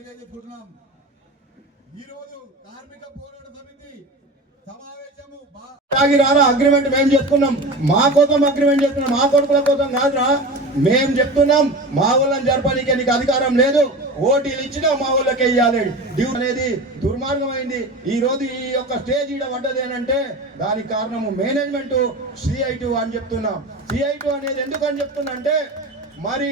తెలియజేసుకుంటున్నాం. ఈరోజు కార్మిక పోరాట సమితి సమావేశము అగ్రిమెంట్ మేము చెప్తున్నాం, మా కోసం అగ్రిమెంట్ చెప్తున్నాం, మా కొడుకుల కోసం కాదురా. మేము చెప్తున్నాం మా ఊళ్ళని జరపడానికి నీకు అధికారం లేదు, ఓటీలు ఇచ్చినా మా ఊళ్ళకి వెయ్యాలి. డ్యూ అనేది దుర్మార్గమైంది. ఈ రోజు ఈ యొక్క స్టేజ్ ఈడ పడ్డది అంటే దానికి కారణము మేనేజ్మెంట్ CI2 అని చెప్తున్నా. CI2 అనేది ఎందుకని చెప్తున్నా అంటే మరి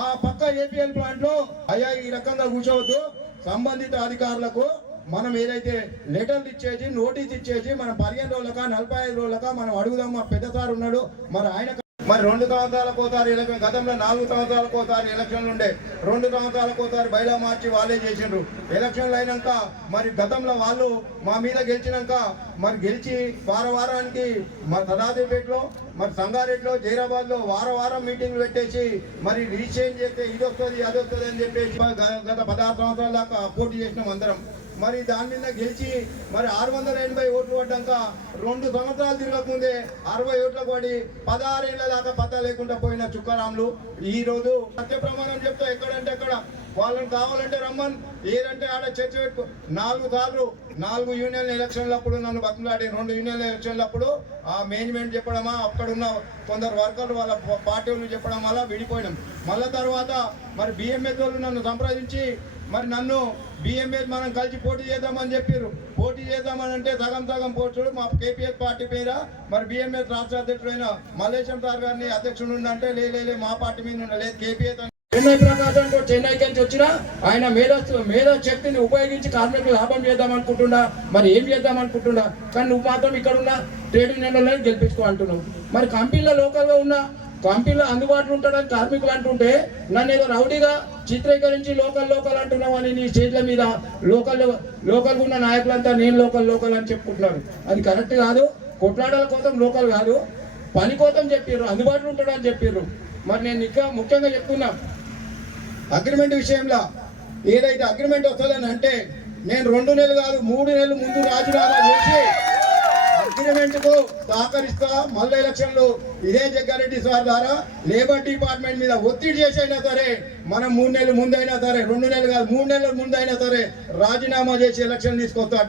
ఆ పక్క APL ప్లాంట్ లో అయ్యా ఈ రకంగా కూర్చోవద్దు, సంబంధిత అధికారులకు మనం ఏదైతే లెటర్లు ఇచ్చేసి నోటీస్ ఇచ్చేసి మనం 15 రోజులక 45 రోజులక మనం అడుగుదాం. మా పెద్ద సార్ ఉన్నాడు, మరి ఆయన మరి 2 సంవత్సరాలకు ఒకసారి ఎలక్షన్, గతంలో 4 సంవత్సరాలకు ఒకసారి ఎలక్షన్లు ఉండే, 2 సంవత్సరాలకు ఒకసారి బయట మార్చి వాళ్ళే చేసిండ్రు. ఎలక్షన్లు అయినాక మరి గతంలో వాళ్ళు మా మీద గెలిచినాక మరి గెలిచి వారానికి మరి సదాదిపేటలో మరి సంగారెడ్డిలో జైరాబాద్లో వారం మీటింగ్లు పెట్టేసి మరి రీచేంజ్ చేస్తే ఇది వస్తుంది అది వస్తుంది అని చెప్పేసి గత 16 సంవత్సరాల దాకా పోటీ చేసినాం అందరం. మరి దాని మీద గెలిచి మరి 680 ఓట్లు పడ్డాక 2 సంవత్సరాలు తిరగకముందే 60 ఓట్లకు పడి 16 ఏళ్ల దాకా పత్తా లేకుండా పోయిన చుక్కారాములు ఈ రోజు సత్య ప్రమాణం చెప్తా ఎక్కడంటే అక్కడ వాళ్ళని కావాలంటే రమ్మని, ఏదంటే ఆడ చర్చ పెట్టుకో. 4 సార్లు 4 యూనియన్ ఎలక్షన్లప్పుడు నన్ను బతులాడి 2 యూనియన్ ఎలక్షన్లప్పుడు ఆ మేనేజ్మెంట్ చెప్పడమా అక్కడున్న కొందరు వర్కర్లు వాళ్ళ పార్టీ వాళ్ళు చెప్పడం వల్ల విడిపోయినాం. మళ్ళా తర్వాత మరి BMS వాళ్ళు నన్ను సంప్రదించి మరి నన్ను BMS మనం కలిసి పోటీ చేద్దామని చెప్పారు. పోటీ చేద్దామని అంటే సగం పోటీ మా KPS పార్టీ పేర మరి BMS రాష్ట్ర అధ్యక్షుడైన మల్లేశం సార్ గారిని అధ్యక్షుడు ఉందంటే లే మా పార్టీ మీద లేదు KPS చెన్నై ప్రకాశం చెన్నైకి నుంచి వచ్చినా ఆయన మేధో శక్తిని ఉపయోగించి కార్మికులు లాభం చేద్దాం అనుకుంటున్నా. మరి ఏం చేద్దాం అనుకుంటున్నా, కానీ నువ్వు మాత్రం ఇక్కడ ఉన్న ట్రేడ్ యూనియన్లలో గెలిపించుకో అంటున్నావు. మరి కంపెనీలో లోకల్గా ఉన్న కంపెనీలో అందుబాటులో ఉంటాడని కార్మికులు అంటుంటే నన్ను ఏదో రౌడీగా చిత్రీకరించి లోకల్ అంటున్నావు అని నీ స్టేజ్ల మీద లోకల్ ఉన్న నాయకులంతా నేను లోకల్ అని చెప్పుకుంటున్నారు. అది కరెక్ట్ కాదు. కొట్లాటల కోసం లోకల్ కాదు, పని కోసం చెప్పారు, అందుబాటులో ఉంటాడని చెప్పారు. మరి నేను ఇంకా ముఖ్యంగా చెప్తున్నా అగ్రిమెంట్ విషయంలో ఏదైతే అగ్రిమెంట్ వస్తుందని అంటే నేను 2 నెలలు కాదు 3 నెలలు ముందు రాజీనామా చేసి అగ్రిమెంట్ కు సహకరిస్తా. మళ్ళీ ఎలక్షన్లు ఇదే జగ్గారెడ్డి సార్ ద్వారా లేబర్ డిపార్ట్మెంట్ మీద ఒత్తిడి చేసైనా సరే మనం 3 నెలలు ముందైనా సరే 2 నెలలు కాదు 3 నెలల ముందైనా సరే రాజీనామా చేసి ఎలక్షన్ తీసుకొస్తా.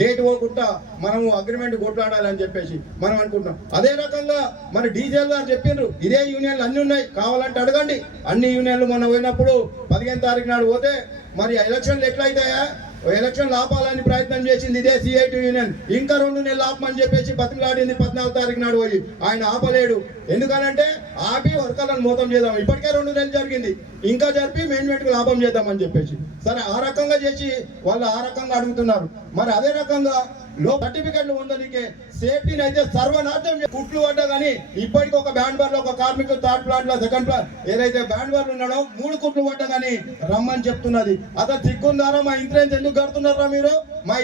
డేట్ పోకుండా మనము అగ్రిమెంట్ కొట్లాడాలని చెప్పేసి మనం అనుకుంటున్నాం. అదే రకంగా మరి డీజల్ గారు చెప్పిండ్రు ఇదే యూనియన్లు అన్ని ఉన్నాయి, కావాలంటే అడగండి. అన్ని యూనియన్లు మొన్న పోయినప్పుడు 15 తారీఖు నాడు పోతే మరి ఎలక్షన్లు ఎట్లయితాయా, ఎలక్షన్ ఆపాలని ప్రయత్నం చేసింది ఇదే CI2 యూనియన్. ఇంకా 2 నెలలు ఆపమని చెప్పేసి బతిమలాడింది 14 తారీఖు నాడు పోయి. ఆయన ఆపలేడు. ఎందుకనంటే ఆపి వర్కర్లను మోసం చేద్దాం, ఇప్పటికే 2 నెలలు జరిగింది, ఇంకా జరిపి మేనేజ్మెంట్కి లాభం చేద్దామని చెప్పేసి సరే ఆ రకంగా చేసి వాళ్ళు ఆ రకంగా అడుగుతున్నారు. మరి అదే రకంగా సర్టిఫికెట్లు పొందడానికి సేఫ్టీని అయితే సర్వనాశనం కుట్లు పడ్డా కానీ ఇప్పటికి ఒక బ్యాండ్ బార్ లో ఒక కార్మికులు 3rd ప్లాంట్ లో 2nd ప్లాంట్ ఏదైతే బ్యాండ్ బార్లు ఉన్నాడో 3 కుట్లు పడ్డా కానీ రమ్మని చెప్తున్నది. అసలు సిగ్గుందారా? మా ఇన్సూరెన్స్ ఎందుకు కడుతున్నారా మీరు? మా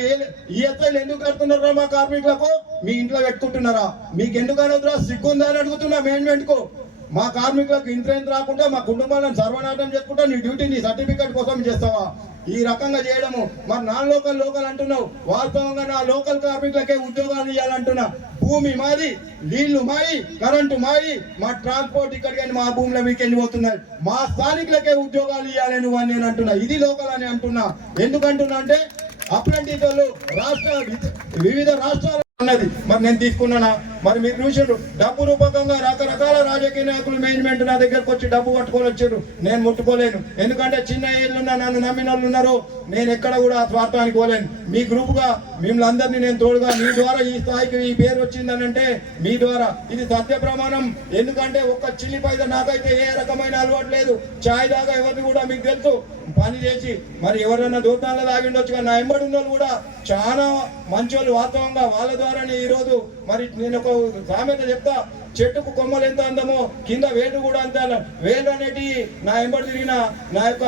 ESIలు ఎందుకు కడుతున్నారా? మా కార్మికులకు మీ ఇంట్లో పెట్టుకుంటున్నారా? మీకు ఎందుకు అనొద్దురా? సిగ్గుందా అని అడుగుతున్నా మేనేజ్మెంట్ కు. మా కార్మికులకు ఇన్సూరెన్స్ రాకుండా మా కుటుంబాలను సర్వనాశనం చేసుకుంటా నీ డ్యూటీ నీ సర్టిఫికేట్ కోసం చేస్తావా? ఈ రకంగా చేయడము. మరి నాన్ లోకల్ అంటున్నావు, వాస్తవంగా నా లోకల్ కార్మికులకే ఉద్యోగాలు ఇవ్వాలంటున్నా. భూమి మాది, నీళ్లు మాయి, కరెంటు మాయి, మా ట్రాన్స్పోర్ట్ ఇక్కడికి మా భూమిలో మీకు ఎన్ని పోతున్నాయి, మా స్థానికులకే ఉద్యోగాలు ఇవ్వాలి నువ్వు అని నేను అంటున్నా. ఇది లోకల్ అని అంటున్నా. ఎందుకంటున్నా అంటే అప్రెంటిస్ వాళ్ళు వివిధ రాష్ట్రాలు ఉన్నది. మరి నేను తీసుకున్నానా? మరి మీరు చూసారు డబ్బు రూపకంగా రకరకాల రాజకీయ నాయకులు మేనేజ్మెంట్ నా దగ్గరకు వచ్చి డబ్బు పట్టుకొని వచ్చారు. నేను ముట్టుకోలేను, ఎందుకంటే చిన్న ఏళ్ళున్నా నన్ను నమ్మిన వాళ్ళు ఉన్నారు. నేను ఎక్కడ కూడా స్వార్థానికి పోలేను. మీ గ్రూప్ గా మిమ్మల్ని అందరినీ నేను తోడుగా మీ ద్వారా ఈ స్థాయికి ఈ పేరు వచ్చిందని అంటే మీ ద్వారా ఇది సత్య ప్రమాణం. ఎందుకంటే ఒక్క చిల్లి పైద నాకైతే ఏ రకమైన అలవాటు లేదు. ఛాయ్ దాకా ఎవరిని కూడా మీకు తెలుసు పని చేసి మరి ఎవరైనా దూతాల్లో తాగిండొచ్చు, కానీ నా ఎంబడి ఉన్న వాళ్ళు కూడా చాలా మంచోళ్ళు. వాస్తవంగా వాళ్ళ ద్వారానే ఈరోజు మరి నేను ఒక సామెత చెప్తా, చెట్టుకు కొమ్మలు ఎంత అందమో కింద వేలు కూడా అంత. వేలు అనేటి నా ఎంబడి తిరిగిన నా యొక్క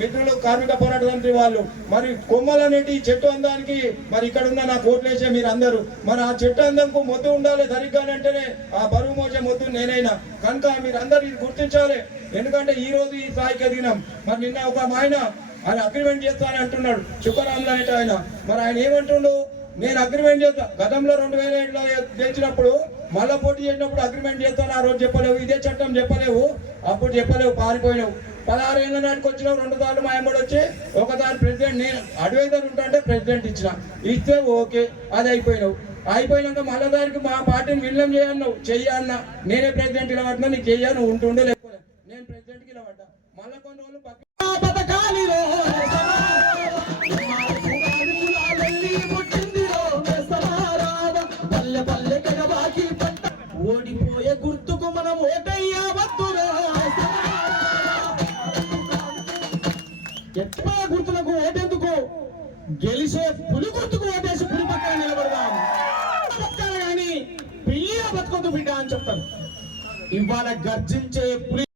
మిత్రులు కార్మిక పోరాట సమితి వాళ్ళు మరి కొమ్మలు అనేటి చెట్టు అందానికి మరి ఇక్కడ ఉన్న నా కోట్లేసే మీరు అందరూ మరి ఆ చెట్టు అందంకు మొద్దు ఉండాలి సరిగ్గానంటేనే ఆ బరువు మోసే మొద్దు నేనైనా కనుక మీరు అందరు ఇది గుర్తించాలి. ఎందుకంటే ఈ రోజు ఈ స్థాయికి ఎదిగినాం. మరి నిన్న ఒక ఆయన అగ్రిమెంట్ చేస్తానని అంటున్నాడు చుక్కరాములు అనేట ఆయన. మరి ఆయన ఏమంటుండు, నేను అగ్రిమెంట్ చేస్తా. గతంలో 2007లో గెలిచినప్పుడు మళ్ళా పోటీ చేసినప్పుడు అగ్రిమెంట్ చేస్తాను ఆ రోజు చెప్పలేవు, ఇదే చట్టం చెప్పలేవు, అప్పుడు చెప్పలేవు, పారిపోయినావు. 16 ఏళ్ళ నాటికి వచ్చిన 2 సార్లు మా ఎంబడి వచ్చి ఒకసారి ప్రెసిడెంట్ నేను అడ్వైజర్ ఉంటా అంటే ప్రెసిడెంట్ ఇస్తే ఓకే అది అయిపోయినాక మళ్ళా దానికి మా పార్టీని విలీనం చేయన్నావు చెయ్యన్నా నేనే ప్రెసిడెంట్ ఇలా పట్టినా నీకు చెయ్యాను ఉంటుండే లేకపోతే నేను ప్రెసిడెంట్కి ఇలా పడ్డా మళ్ళీ కొన్ని రోజులు ఓడిపోయే గుర్తుకు మనం ఓటయ్యావద్దురా ఎక్కువ గుర్తులకు ఓటెందుకు గెలిచే పులి గుర్తుకు ఓటేసి పులి పక్కన నిలబడదాం బతకాలి కానీ పిల్లిగా బతకొద్దు బిడ్డ అని చెప్తాను ఇవాళ గర్జించే పులి